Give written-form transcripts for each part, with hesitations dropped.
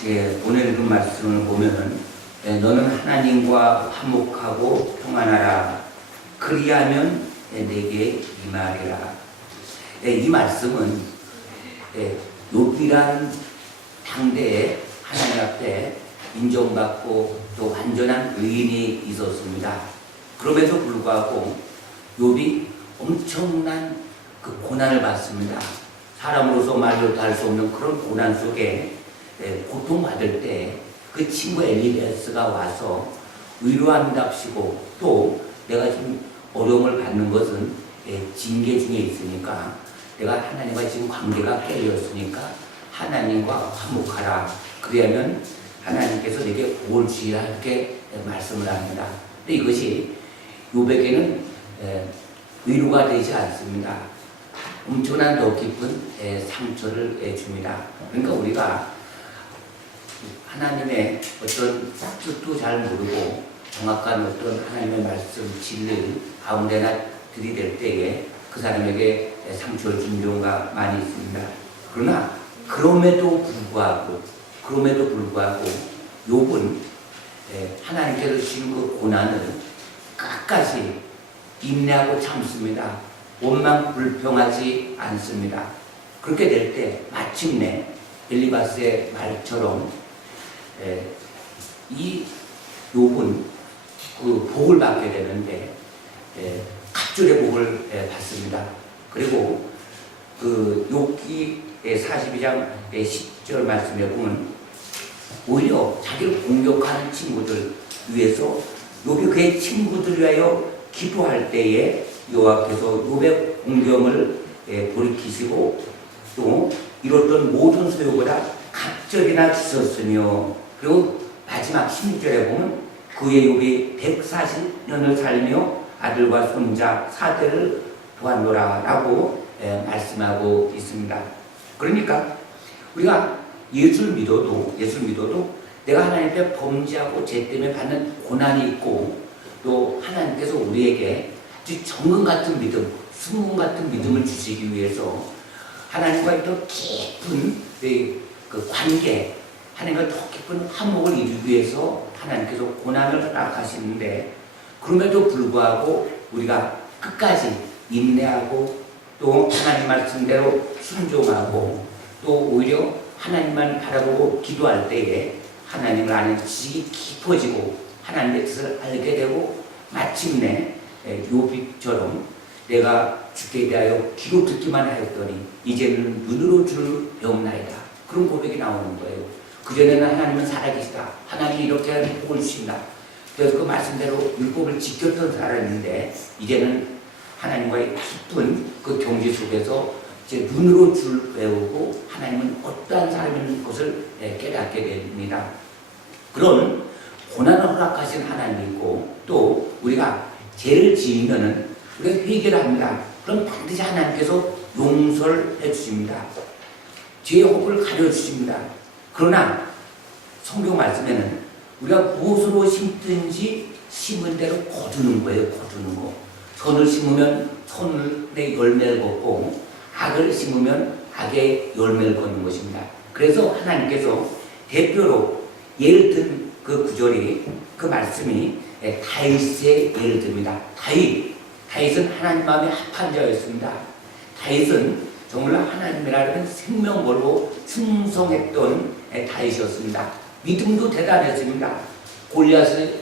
오늘 그 말씀을 보면은 너는 하나님과 화목하고 평안하라. 그리하면 내게 임하리라. 이 말씀은 욥이란 당대에 하나님 앞에 인정받고 또 완전한 의인이 있었습니다. 그럼에도 불구하고 욥이 엄청난 그 고난을 받습니다. 사람으로서 말로 할 수 없는 그런 고난 속에 고통받을 때 그 친구 엘리베스가 와서 위로한답시고 또 내가 지금 어려움을 받는 것은 징계 중에 있으니까 내가 하나님과 지금 관계가 깨졌으니까 하나님과 화목하라. 그러면 하나님께서 내게 복을 주시라 이렇게 말씀을 합니다. 근데 이것이 욥에게는 위로가 되지 않습니다. 엄청난 더 깊은 상처를 줍니다. 그러니까 우리가 하나님의 어떤 뜻도 잘 모르고 정확한 어떤 하나님의 말씀, 진리 가운데나 들이댈 때에 그 사람에게 상처를 준 경우가 많이 있습니다. 그러나 그럼에도 불구하고 욥은 하나님께서 주신 그 고난을 끝까지 인내하고 참습니다. 원망 불평하지 않습니다. 그렇게 될 때 마침내 엘리바스의 말처럼 이 욥은 그 복을 받게 되는데 갑절의 복을 받습니다. 그리고 그 욥기 42장 10절 말씀에 보면 오히려 자기를 공격하는 친구들 위해서 욥이 그의 친구들 위하여 기도할 때에 여호와께서 욥의 공경을 돌이키시고 또 이뤘던 모든 소욕보다 갑절이나 주셨으며 그리고 마지막 16절에 보면 그의 욥이 140년을 살며 아들과 손자 4대를 보았노라 라고 말씀하고 있습니다. 그러니까 우리가 예수를 믿어도 내가 하나님 앞에 범죄하고 죄 때문에 받는 고난이 있고 또 하나님께서 우리에게 아주 정금 같은 믿음, 순금 같은 믿음을 주시기 위해서 하나님과의 더 깊은 그 관계, 하나님과 더 깊은 화목을 이루기 위해서 하나님께서 고난을 허락하시는데 그럼에도 불구하고 우리가 끝까지 인내하고 또 하나님 말씀대로 순종하고 또 오히려 하나님만 바라보고 기도할 때에 하나님을 아는 지식이 깊어지고 하나님의 뜻을 알게 되고 마침내 욥처럼 내가 주께 대하여 귀로 듣기만 하였더니 이제는 눈으로 주를 배움나이다. 그런 고백이 나오는 거예요. 그전에는 하나님은 살아계시다. 하나님이 이렇게 하는 복을 주신다. 그래서 그 말씀대로 율법을 지켰던 사람인데 이제는 하나님과의 깊은 그 경지 속에서 이제 눈으로 주를 배우고 하나님은 어떠한 사람인 것을 깨닫게 됩니다. 그런 고난을 허락하신 하나님이 있고 또 우리가 죄를 지으면은 우리가 회개를 합니다. 그럼 반드시 하나님께서 용서를 해주십니다. 죄의 허물을 가려주십니다. 그러나 성경 말씀에는 우리가 무엇으로 심든지 심은 대로 거두는 거예요. 거두는 거. 선을 심으면 선의 열매를 걷고 악을 심으면 악의 열매를 걷는 것입니다. 그래서 하나님께서 대표로 예를 든 그 구절이 그 말씀이 다윗의 예를 듭니다. 다윗은 하나님 마음에 합한 자였습니다. 다윗은 정말 하나님이라는 생명 걸고 충성했던 다윗이었습니다. 믿음도 대단했습니다. 골리앗을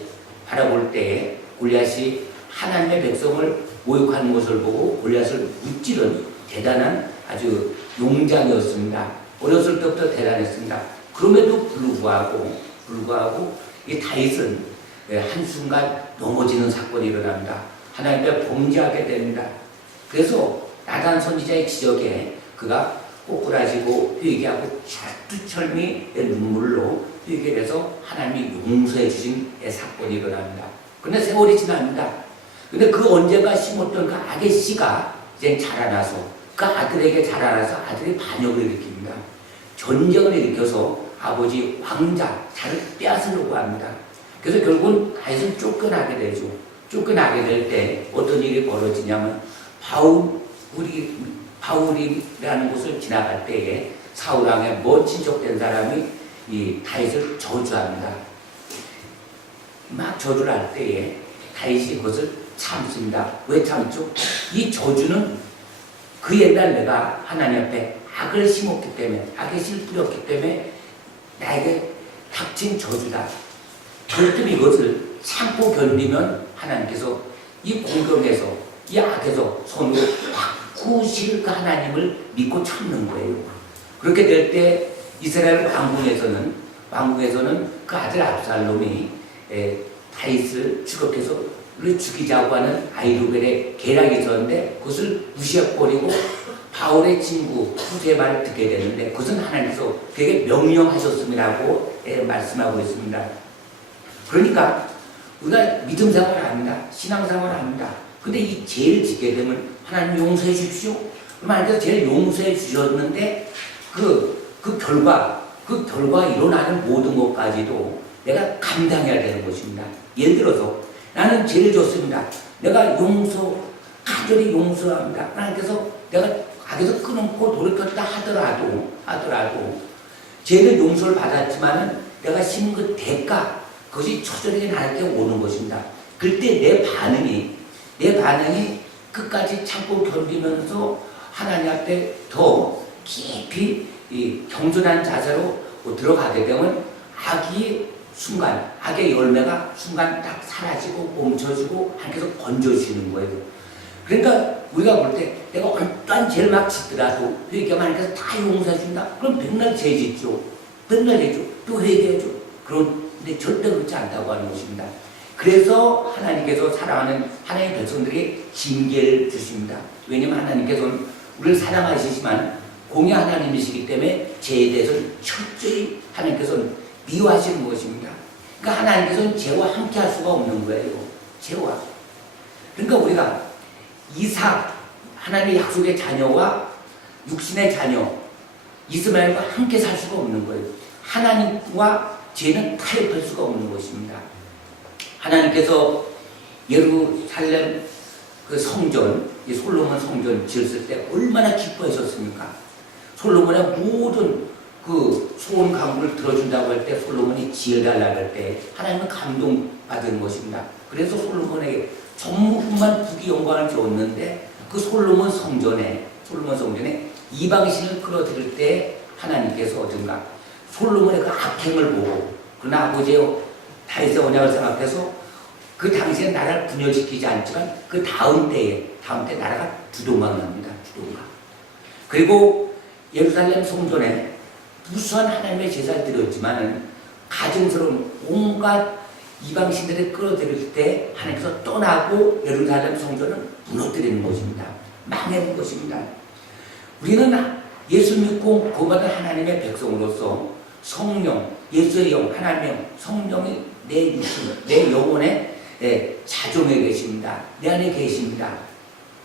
바라볼 때에 골리앗이 하나님의 백성을 모욕하는 것을 보고 골리앗을 무찌른 대단한 아주 용장이었습니다. 어렸을 때부터 대단했습니다. 그럼에도 불구하고 이 다윗은 한순간 넘어지는 사건이 일어납니다. 하나님께 범죄하게 됩니다. 그래서 나단 선지자의 지적에 그가 꼬꾸라지고 회개하고 철두철미 눈물로 회개해서 하나님이 용서해 주신 사건이 일어납니다. 그런데 세월이 지납니다. 근데 그 언젠가 심었던 그 악의 씨가 이제 자라나서 그 아들에게 자라나서 아들이 반역을 일으킵니다. 전쟁을 일으켜서 아버지 왕자 자를 빼앗으려고 합니다. 그래서 결국은 다윗은 쫓겨나게 되죠. 쫓겨나게 될 때 어떤 일이 벌어지냐면 바울이라는 곳을 지나갈 때에 사울왕의 먼 친척된 사람이 이 다윗을 저주합니다. 막 저주를 할 때에 다윗이 그것을 참습니다. 왜 참죠? 이 저주는 그 옛날 내가 하나님 앞에 악을 심었기 때문에, 악의 씨를 뿌렸기 때문에 나에게 닥친 저주다. 그렇다면 이것을 참고 견디면 하나님께서 이 공경에서, 이 악에서 손으로 바꾸실 그 하나님을 믿고 참는 거예요. 그렇게 될 때 이스라엘 왕궁에서는 그 아들 압살롬이 다윗을 추격해서 죽이자고 하는 아히도벨의 계략이 있었는데 그것을 무시해버리고 바울의 친구 후세의 말을 듣게 되는데 그것은 하나님께서 그에게 명령하셨음이라고 말씀하고 있습니다. 그러니까 우리가 믿음 생활을 합니다. 신앙 생활을 합니다. 근데 이 죄를 짓게 되면 하나님 용서해 주십시오. 그럼 하나님께서 죄를 용서해 주셨는데 그 결과 일어나는 모든 것까지도 내가 감당해야 되는 것입니다. 예를 들어서 나는 죄를 졌습니다. 내가 간절히 용서합니다. 하나님께서 내가 악에서 끊고 돌이켰다 하더라도 죄는 용서를 받았지만 내가 심은 그 대가 그것이 초절하게 나에게 오는 것입니다. 그때 내 반응이 끝까지 참고 견디면서 하나님 앞에 더 깊이 겸손한 자세로 들어가게 되면 악의 열매가 순간 딱 사라지고 멈춰지고 하나님께서 건져주시는 거예요. 그러니까 우리가 볼 때 내가 어떠한 죄를 막 짓더라도 회개하면 하나님께서 다 용서해 준다. 그럼 백날 죄 짓죠. 백날 죄죠. 또 회개해줘. 그런데 절대 그렇지 않다고 하는 것입니다. 그래서 하나님께서 사랑하는 하나님의 백성들에게 징계를 주십니다. 왜냐하면 하나님께서는 우리를 사랑하시지만 공의 하나님이시기 때문에 죄에 대해서는 철저히 하나님께서는 미워하시는 것입니다. 그러니까 하나님께서는 죄와 함께 할 수가 없는 거예요. 죄와. 그러니까 우리가 이삭, 하나님의 약속의 자녀와 육신의 자녀, 이스마엘과 함께 살 수가 없는 거예요. 하나님과 죄는 타협할 수가 없는 것입니다. 하나님께서 예루살렘 그 성전, 솔로몬 성전 지었을 때 얼마나 기뻐하셨습니까? 솔로몬의 모든 그 소원 강구를 들어준다고 할 때 솔로몬이 지어달라고 할 때 하나님은 감동받은 것입니다. 그래서 솔로몬에게 전무후무한 부귀 영광을 줬는데 그 솔로몬 성전에 이방신을 끌어들일 때 하나님께서 어딘가 솔로몬의 그 악행을 보고 그러나 아버지의 다윗의 언약을 생각해서 그 당시에 나라를 분열시키지 않지만 그 다음 때 나라가 두동강 납니다. 두동강. 그리고 예루살렘 성전에 무수한 하나님의 제사를 드렸지만 가증스러운 온갖 이방신들을 끌어들일 때 하나님께서 떠나고 예루살렘 성전은 무너뜨리는 것입니다. 망하는 것입니다. 우리는 예수 믿고 구원받은 하나님의 백성으로서 성령, 예수의 영, 하나님의 영, 성령이 내 육신, 내 영혼에 자종해 계십니다. 내 안에 계십니다.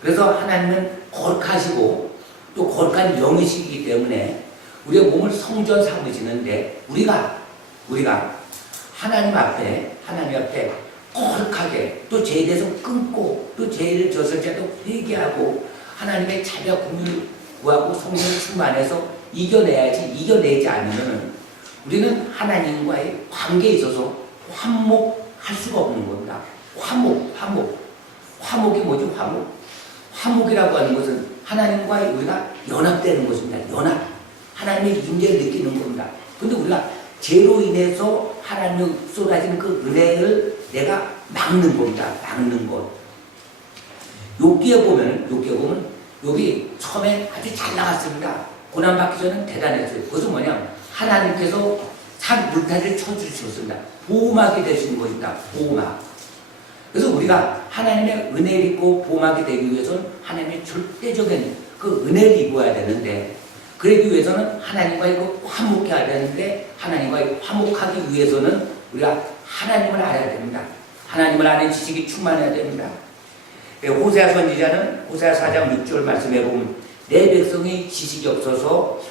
그래서 하나님은 거룩하시고 또 거룩한 영이시기 때문에 우리의 몸을 성전 삼으시는데 우리가 하나님 앞에 거룩하게 또 죄에 대해서 끊고 또 죄를 졌을 때도 회개하고 하나님의 자비와 긍휼을 구하고 성령을 충만해서 이겨내야지. 이겨내지 않으면 우리는 하나님과의 관계에 있어서 화목할 수가 없는 겁니다. 화목이 뭐지? 화목이라고 하는 것은 하나님과 우리가 연합되는 것입니다. 하나님의 임재를 느끼는 겁니다. 근데 우리가 죄로 인해서 하나님이 쏟아지는 그 은혜를 내가 막는 겁니다. 막는 것. 욥기에 보면 욥이 처음에 아주 잘 나갔습니다. 고난받기 전에는 대단했어요. 그것은 뭐냐? 하나님께서 산 물타기를 쳐주셨습니다. 보호막이 되시는 것입니다. 보호막. 그래서 우리가 하나님의 은혜를 입고 보호막이 되기 위해서는 하나님의 절대적인 그 은혜를 입어야 되는데 그러기 위해서는 하나님과 화목해야 되는데 하나님과 화목하기 위해서는 우리가 하나님을 알아야 됩니다. 하나님을 아는 지식이 충만해야 됩니다. 호세아 선지자는 호세아 4장 6절 말씀해 보면 내 백성이 지식이 없어서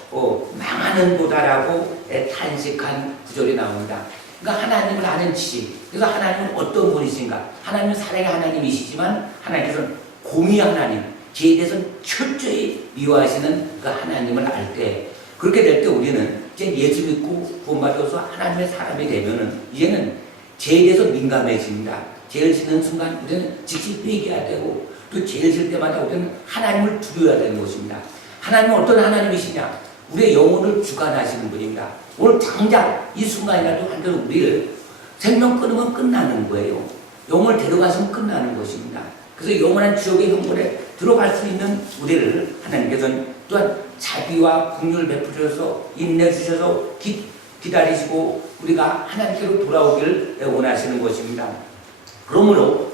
망하는 도다라고 탄식한 구절이 나옵니다. 그러니까 하나님을 아는 지식. 그래서 하나님은 어떤 분이신가? 하나님은 사랑의 하나님이시지만 하나님께서는 공의 하나님, 죄에 대해서는 철저히 미워하시는 그 하나님을 알 때 그렇게 될 때 우리는 이제 예수 믿고 구원받아서 하나님의 사람이 되면은 이제는 죄에 대해서 민감해집니다. 죄를 짓는 순간 우리는 즉시 회개해야 되고 또 죄를 질 때마다 우리는 하나님을 두려워야 되는 것입니다. 하나님은 어떤 하나님이시냐? 우리의 영혼을 주관하시는 분입니다. 오늘 당장 이 순간이라도 한번 우리를 생명 끊으면 끝나는 거예요. 영혼을 데려가시면 끝나는 것입니다. 그래서 영원한 지옥의 형벌에 들어갈 수 있는 우리를 하나님께서는 또한 자비와 긍휼을 베푸셔서 인내주셔서 기다리시고 우리가 하나님께로 돌아오기를 원하시는 것입니다. 그러므로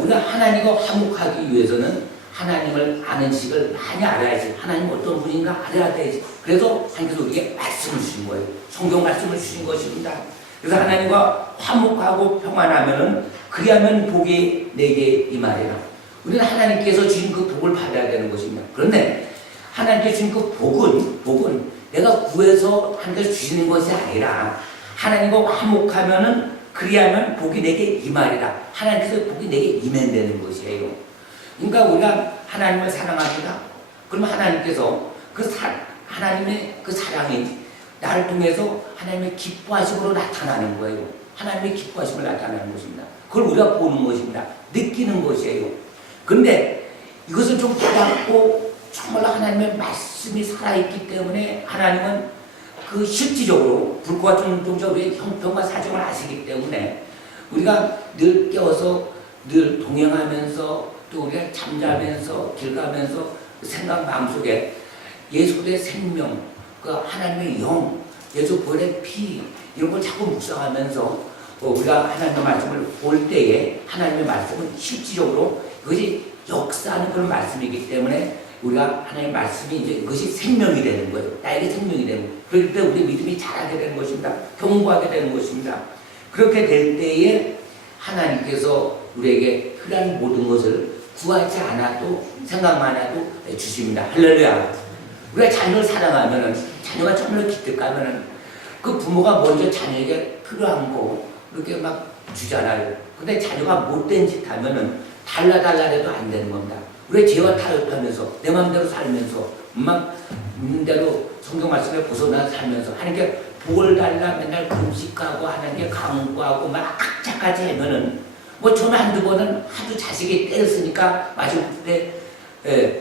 우리가 하나님과 화목하기 위해서는 하나님을 아는 지식을 많이 알아야지. 하나님 어떤 분인가 알아야 되지. 그래서 하나님께서 우리에게 말씀을 주신 거예요. 성경 말씀을 주신 것입니다. 그래서 하나님과 화목하고 평안하면은 그리하면 복이 내게 임하리라. 우리는 하나님께서 주신 그 복을 받아야 되는 것입니다. 그런데 하나님께 주신 그 복은 내가 구해서 하나님께서 주시는 것이 아니라 하나님과 화목하면은 그리하면 복이 내게 임하리라. 하나님께서 복이 내게 임한다는 것이에요. 그러니까 우리가 하나님을 사랑합니다. 그러면 하나님께서 하나님의 그 사랑이 나를 통해서 하나님의 기뻐하심으로 나타나는 거예요. 하나님의 기뻐하심을 나타나는 것입니다. 그걸 우리가 보는 것입니다. 느끼는 것이에요. 그런데 이것을 좀 깨닫고 정말 하나님의 말씀이 살아있기 때문에 하나님은 그 실질적으로 불과 눈동자 위에 형편과 사정을 아시기 때문에 우리가 늘 깨워서 늘 동행하면서 또 우리가 잠자면서 길 가면서 생각 마음속에 예수 그리스도의 생명, 그 하나님의 영, 예수 부활의 피 이런 걸 자꾸 묵상하면서 우리가 하나님의 말씀을 볼 때에 하나님의 말씀은 실질적으로 그것이 역사하는 그런 말씀이기 때문에 우리가 하나님의 말씀이 이제 그것이 생명이 되는 거예요. 나에게 생명이 되는 거예요. 그럴 때 우리 믿음이 자라게 되는 것입니다. 견고하게 되는 것입니다. 그렇게 될 때에 하나님께서 우리에게 필요한 모든 것을 구하지 않아도 생각만 해도 주십니다. 할렐루야. 우리가 자녀를 사랑하면은 자녀가 정말 기특하면은 그 부모가 먼저 자녀에게 필요한 거 그렇게 막 주잖아요. 근데 자녀가 못된 짓 하면은 달라달라해도 안 되는 겁니다. 우리가 죄와 타협하면서 내 마음대로 살면서 막 있는 대로 성경 말씀에 벗어나 살면서 하나님께 복을 달라 맨날 금식하고 하나님께 강구하고 막 악착같이 하면은 뭐 저는 한두 번은 하도 자식이 때렸으니까 맞을 때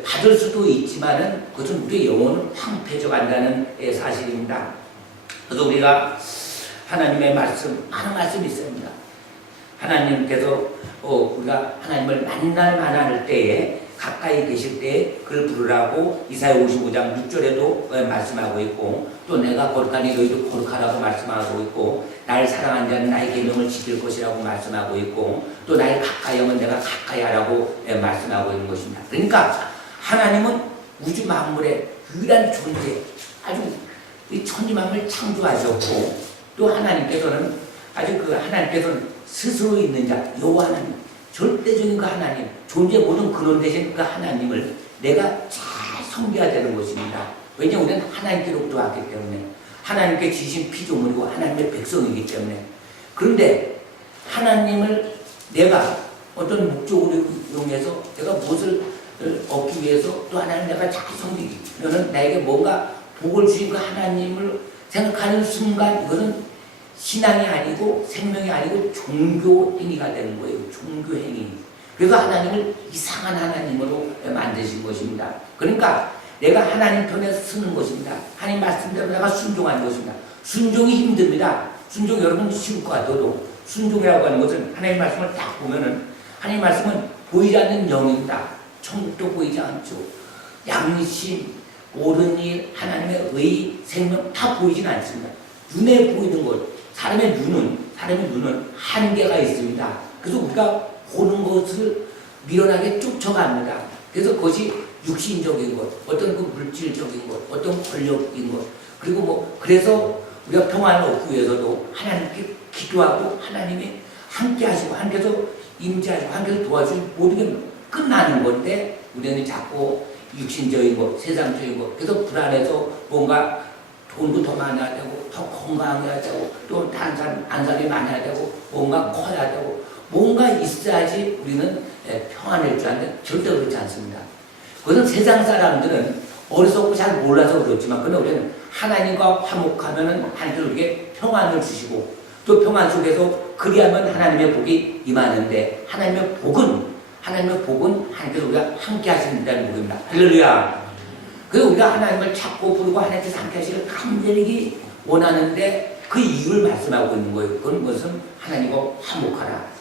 받을 수도 있지만은 그것은 우리의 영혼은 황폐해져 간다는 사실입니다. 그래서 우리가 하나님의 말씀, 많은 말씀이 있습니다. 하나님께서 우리가 하나님을 만날 때에 가까이 계실 때에 그를 부르라고 이사야 55장 6절에도 말씀하고 있고 또 내가 거룩하니 너희도 거룩하라고 말씀하고 있고 나를 사랑한 자는 나의 계명을 지킬 것이라고 말씀하고 있고 또 나를 가까이 하면 내가 가까이 하라고 말씀하고 있는 것입니다. 그러니까 하나님은 우주 만물의 유일한 존재, 아주 이 천지만물 창조하셨고 또 하나님께서는 하나님께서는 스스로 있는 자 여호와 하나님, 절대적인 그 하나님, 존재 모든 근원 되신 그 하나님을 내가 잘 섬겨야 되는 것입니다. 왜냐하면 우리는 하나님께로부터 왔기 때문에 하나님께 지신 피조물이고 하나님의 백성이기 때문에. 그런데 하나님을 내가 어떤 목적으로 이용해서 내가 무엇을 얻기 위해서 또 하나님 내가 잘 섬기면은 나에게 뭔가 복을 주신 그 하나님을 생각하는 순간 이것은 신앙이 아니고 생명이 아니고 종교 행위가 되는 거예요. 종교 행위. 그래서 하나님을 이상한 하나님으로 만드신 것입니다. 그러니까 내가 하나님 편에 쓰는 것입니다. 하나님 말씀대로 내가 순종하는 것입니다. 순종이 힘듭니다. 순종 여러분 쉬울 것 같아도 순종이라고 하는 것은 하나님 말씀을 딱 보면은 하나님 말씀은 보이지 않는 영입니다. 천국도 보이지 않죠. 양심, 옳은 일, 하나님의 의, 생명 다 보이진 않습니다. 눈에 보이는 것, 사람의 눈은 한계가 있습니다. 그래서 우리가 보는 것을 미련하게 쫓아갑니다. 그래서 그것이 육신적인 것, 어떤 그 물질적인 것, 어떤 권력인 것, 그리고 그래서 우리가 평안을 얻기 위해서도 하나님께 기도하고 하나님이 함께 하시고 하나님께서 임재하시고 하나님께서 도와주시고 모든 게 끝나는 건데 우리는 자꾸 육신적인 것, 세상적인 것, 그래서 불안해서 뭔가 돈도 더 많아야 되고 더 건강해야 되고 또 안산이 많아야 되고 뭔가 커야 되고 뭔가 있어야지 우리는 평안할 줄 아는데 절대 그렇지 않습니다. 그것은 세상 사람들은 어리석고 잘 몰라서 그렇지만 근데 우리는 하나님과 화목하면은 하나님께서 우리에게 평안을 주시고 또 평안 속에서 그리하면 하나님의 복이 임하는데 하나님의 복은 하나님께서 우리가 함께 하신다는 복입니다. 할렐루야. 그래서 우리가 하나님을 찾고 부르고 하나님께서 함께 하시기를 간절히 원하는데 그 이유를 말씀하고 있는 거예요. 그건 무슨 하나님과 화목하라.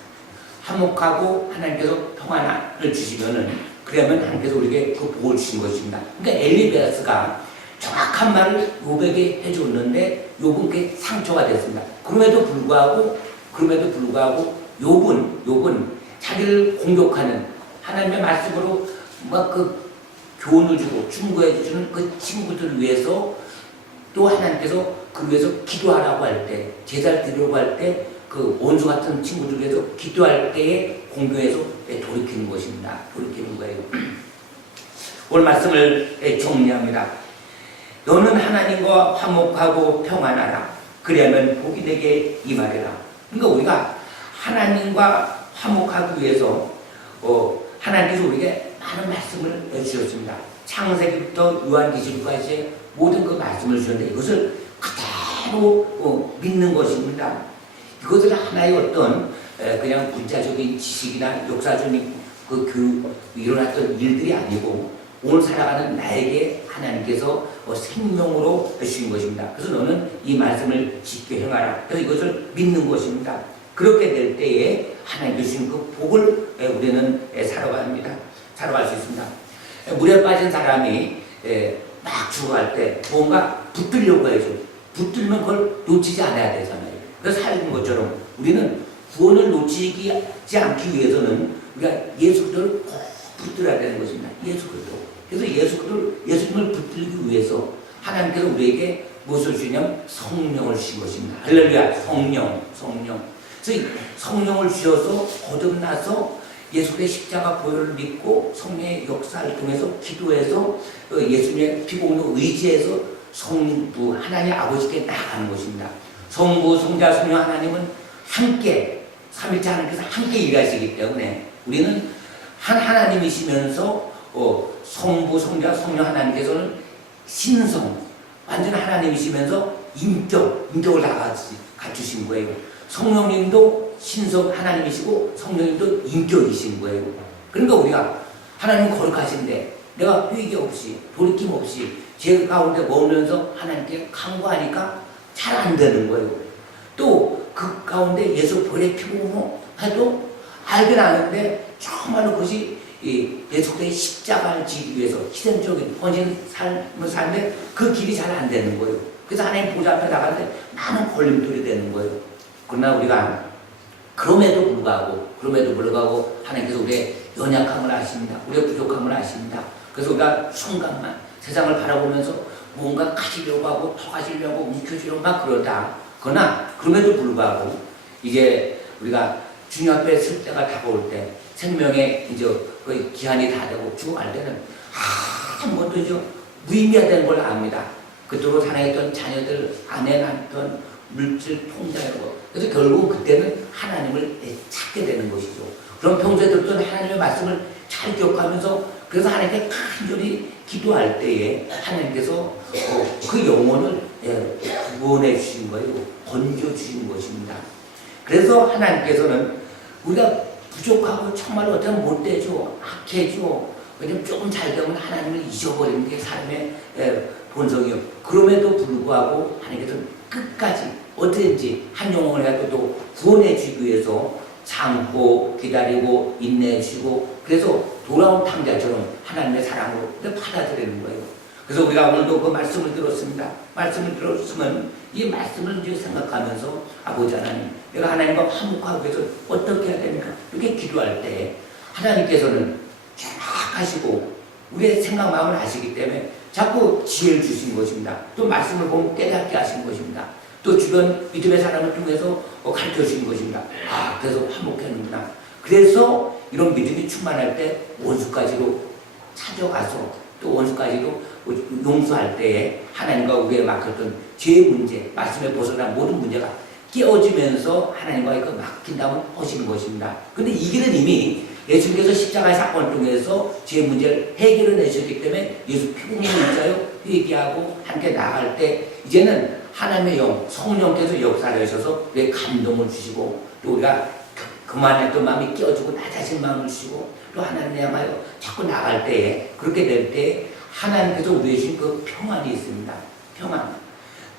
화목하고 하나님께서 평안을 주시면은 그러면 하나님께서 우리에게 그 복을 주신 것입니다. 그러니까 엘리베스가 정확한 말을 욥에게 해줬는데 욥은 그게 상처가 됐습니다. 그럼에도 불구하고 욥은 자기를 공격하는 하나님의 말씀으로 막 그 교훈을 주고 충고해 주는 그 친구들을 위해서 또 하나님께서 그 위해서 기도하라고 할 때, 제사를 드리려고 할 때 그 원수 같은 친구들 위해서 기도할 때에 공경해서 돌이키는 것입니다. 돌이키는 거예요. 오늘 말씀을 정리합니다. 너는 하나님과 화목하고 평안하라. 그리하면 복이 내게 임하리라. 그러니까 우리가 하나님과 화목하기 위해서 하나님께서 우리에게 많은 말씀을 주셨습니다. 창세기부터 요한계시록까지 모든 그 말씀을 주셨는데 이것을 그대로 믿는 것입니다. 이것을 하나의 어떤 그냥 문자적인 지식이나 역사적인 일어났던 일들이 아니고 오늘 살아가는 나에게 하나님께서 생명으로 주신 것입니다. 그래서 너는 이 말씀을 지켜 행하라. 그래서 이것을 믿는 것입니다. 그렇게 될 때에 하나님께 주신 그 복을 우리는 살아갑니다. 살아갈 수 있습니다. 물에 빠진 사람이 막 죽어갈 때 뭔가 붙들려고 해야죠. 붙들면 그걸 놓치지 않아야 되잖아요. 그래서 살는 것처럼 우리는 구원을 놓치지 않기 위해서는 우리가 예수 그리스도를 꼭 붙들어야 되는 것입니다. 예수 그리스도. 그래서 예수님을 붙들기 위해서 하나님께서 우리에게 무엇을 주냐면 성령을 주신 것입니다. 할렐루야. 성령. 그래서 성령을 주셔서 거듭나서 예수 그리스도의 십자가 보혈을 믿고 성령의 역사를 통해서 기도해서 예수님의 피고는 의지해서 성부 하나님 아버지께 나아가는 것입니다. 성부, 성자, 성령 하나님은 함께 삼위일체 하나님께서 함께 일하시기 때문에 우리는 한 하나님이시면서 성부, 성자, 성령 하나님께서는 신성, 완전 하나님이시면서 인격을 다 갖추신 거예요. 성령님도 신성 하나님이시고 성령님도 인격이신 거예요. 그러니까 우리가 하나님 거룩하신데 내가 회개 없이 돌이킴 없이 죄 가운데 머물면서 하나님께 간구하니까 잘 안 되는 거예요. 또 그 가운데 예수 보혈의 피부모 해도 알긴 아는데 정말로 그것이 예수 그리스도의 십자가를 지기 위해서 희생적인 헌신 삶을 사는데 그 길이 잘 안 되는 거예요. 그래서 하나님 보좌 앞에 나가는데 많은 걸림돌이 되는 거예요. 그러나 우리가 그럼에도 불구하고 하나님께서 우리의 연약함을 아십니다. 우리의 부족함을 아십니다. 그래서 우리가 순간만 세상을 바라보면서 뭔가 가지려고 하고 더 가지려고 움켜쥐려고 막 그러나 그럼에도 불구하고 이제 우리가 주님 앞에 설 때가 다가올 때 생명의 이제 거의 기한이 다 되고 죽어갈 때는 아무것도 이제 무의미하다는 걸 압니다. 그토록 사랑했던 자녀들, 아내, 남편, 물질, 통장 이런 거. 그래서 결국 그때는 하나님을 찾게 되는 것이죠. 그럼 평소에 들었던 하나님의 말씀을 잘 기억하면서 그래서 하나님께 간절히 기도할 때에 하나님께서 그 영혼을 구원해 주신 거예요. 건져 주신 것입니다. 그래서 하나님께서는 우리가 부족하고 정말 어쩌면 못되죠. 악해죠. 왜냐면 조금 잘 되면 하나님을 잊어버리는 게 사람의 본성이요. 그럼에도 불구하고 하나님께서는 끝까지 어떻게든지 한 영혼을 해도 구원해 주기 위해서 참고 기다리고 인내해 주시고 그래서 돌아온 탕자처럼 하나님의 사랑으로 받아들이는 거예요. 그래서 우리가 오늘도 그 말씀을 들었습니다. 말씀을 들었으면 이 말씀을 이제 생각하면서 아버지 하나님, 내가 하나님과 화목하기 위해서 어떻게 해야 됩니까? 이렇게 기도할 때 하나님께서는 정확하시고 우리의 생각 마음을 아시기 때문에 자꾸 지혜를 주신 것입니다. 또 말씀을 보면 깨닫게 하신 것입니다. 또 주변 믿음의 사람을 통해서 가르쳐 주신 것입니다. 그래서 화목했는구나. 그래서 이런 믿음이 충만할 때 원수까지도 찾아가서 또 원수까지도 용서할 때에 하나님과 우리의 맡겼던 죄의 문제, 말씀에 벗어난 모든 문제가 깨어지면서 하나님과 이거 맡긴다면 하시는 것입니다. 근데 이 길은 이미 예수님께서 십자가의 사건을 통해서 죄 문제를 해결해 내셨기 때문에 예수 피부님을 있어요. 회개하고 함께 나갈 때 이제는 하나님의 영, 성령께서 역사를 하셔서 우리의 감동을 주시고 또 우리가 그만했던 마음이 깨어지고 낮아진 마음을 주시고 또 하나님에 향하여 자꾸 나갈 때에 그렇게 될 때 하나님께서 우리에게 주신 그 평안이 있습니다. 평안.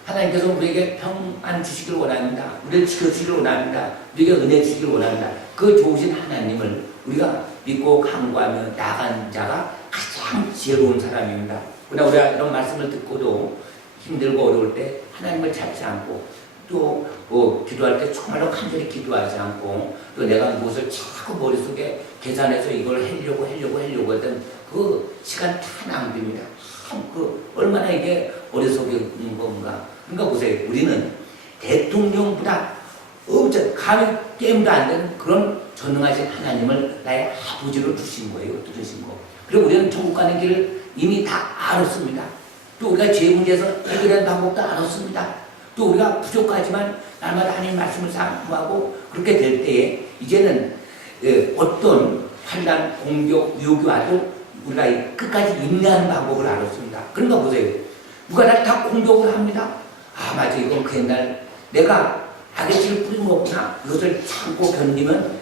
하나님께서 우리에게 평안 주시기를 원합니다. 우리를 지켜주시기를 원합니다. 우리에게 은혜 주시기를 원합니다. 그 좋으신 하나님을 우리가 믿고 간구하며 나간 자가 가장 지혜로운 사람입니다. 그러나 우리가 이런 말씀을 듣고도 힘들고 어려울 때 하나님을 찾지 않고 또 기도할 때 정말로 간절히 기도하지 않고 또 내가 무엇을 자꾸 머릿속에 계산해서 이걸 하려고 했던 그 시간 다 낭비입니다. 얼마나 이게 어리석은 건가. 그러니까 보세요. 우리는 대통령보다 엄청 감히 게임도 안 되는 그런 전능하신 하나님을 나의 아버지로 주신 거예요. 주신 거. 그리고 우리는 천국 가는 길을 이미 다 알았습니다. 또 우리가 죄 문제에서 해결하는 방법도 알았습니다. 또 우리가 부족하지만 날마다 하나님 말씀을 사모하고 그렇게 될 때에 이제는 어떤 환난, 공격, 위협이 와도 우리가 끝까지 인내하는 방법을 알았습니다. 그러니까 보세요. 누가 나를 다 공격을 합니다. 아 맞아 이건 그 옛날 내가 악의 씨를 뿌린 거구나. 이것을 참고 견디면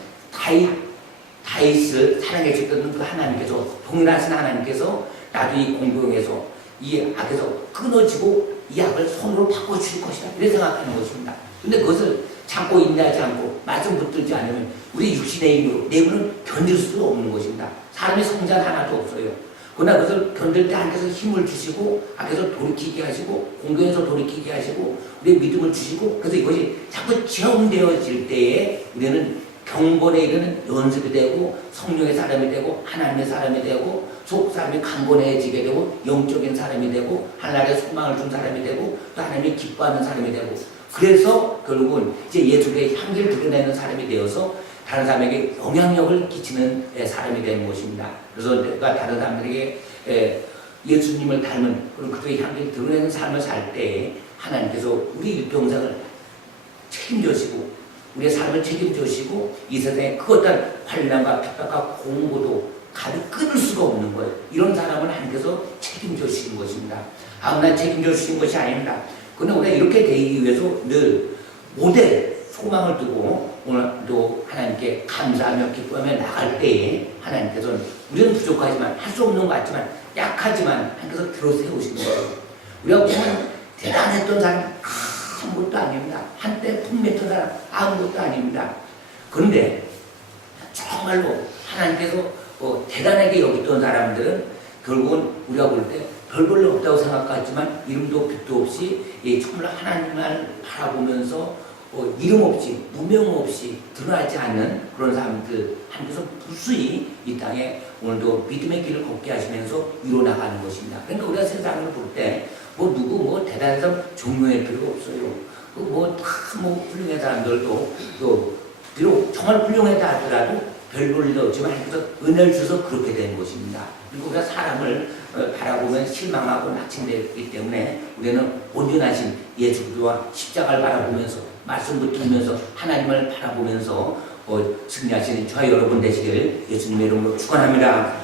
다윗을 사랑해 주셨던 그 하나님께서 동일하신 하나님께서 나도 이 공경에서 이 악에서 끊어지고 이 악을 손으로 바꿔주실 것이다. 이렇게 생각하는 것입니다. 근데 그것을 참고 인내하지 않고 말씀 붙들지 않으면 우리 육신의 힘으로 내부는 견딜 수도 없는 것입니다. 사람의 성장 하나도 없어요. 그러나 그것을 견딜 때 하나님께서 힘을 주시고 악에서 돌이키게 하시고 공경에서 돌이키게 하시고 우리의 믿음을 주시고 그래서 이것이 자꾸 체험되어질 때에 우리는 경건에 이르는 연습이 되고 성령의 사람이 되고 하나님의 사람이 되고 속 사람이 강건해지게 되고 영적인 사람이 되고 하나님의 소망을 준 사람이 되고 또 하나님이 기뻐하는 사람이 되고 그래서 결국은 이제 예수의 향기를 드러내는 사람이 되어서 다른 사람에게 영향력을 끼치는 사람이 되는 것입니다. 그래서 내가 다른 사람들에게 예수님을 닮은 그런 그들의 향기를 드러내는 삶을 살 때 하나님께서 우리 일평생을 책임져시고 우리의 삶을 책임져시고 이 세상에 그 어떤 환난과 핍박과 공고도 가득 끊을 수가 없는 거예요. 이런 사람을 하나님께서 책임져 주신 것입니다. 아무나 책임져 주신 것이 아닙니다. 그러나 우리가 이렇게 되기 위해서 늘 모델, 소망을 두고 오늘도 하나님께 감사하며 기뻐하며 나갈 때에 하나님께서는 우리는 부족하지만 할 수 없는 것 같지만 약하지만 하나님께서 들어 세우시는 거예요. 우리가 보면 대단했던 사람 아무것도 아닙니다. 한때 풍미했던 사람 아무것도 아닙니다. 그런데 정말로 하나님께서 대단하게 여겼던 사람들은 결국은 우리가 볼 때 별 볼일 없다고 생각하지만 이름도 빛도 없이 정말 하나님을 바라보면서 이름 없이 무명 없이 드러나지 않는 그런 사람들 하나님께서 무수히 이 땅에 오늘도 믿음의 길을 걷게 하시면서 이뤄나가는 것입니다. 그러니까 우리가 세상을 볼 때 누구 대단한 사람 종교할 필요가 없어요. 훌륭한 사람들도 또 비록 정말 훌륭하다 하더라도 별 볼 일 없지만 하나님께서 은혜를 주셔서 그렇게 된 것입니다. 그리고 우리가 사람을 바라보면 실망하고 낙심되기 때문에 우리는 온전하신 예수 그리스도와 십자가를 바라보면서 말씀 붙들면서 하나님을 바라보면서 승리하시는 저와 여러분 되시기를 예수님의 이름으로 축원합니다.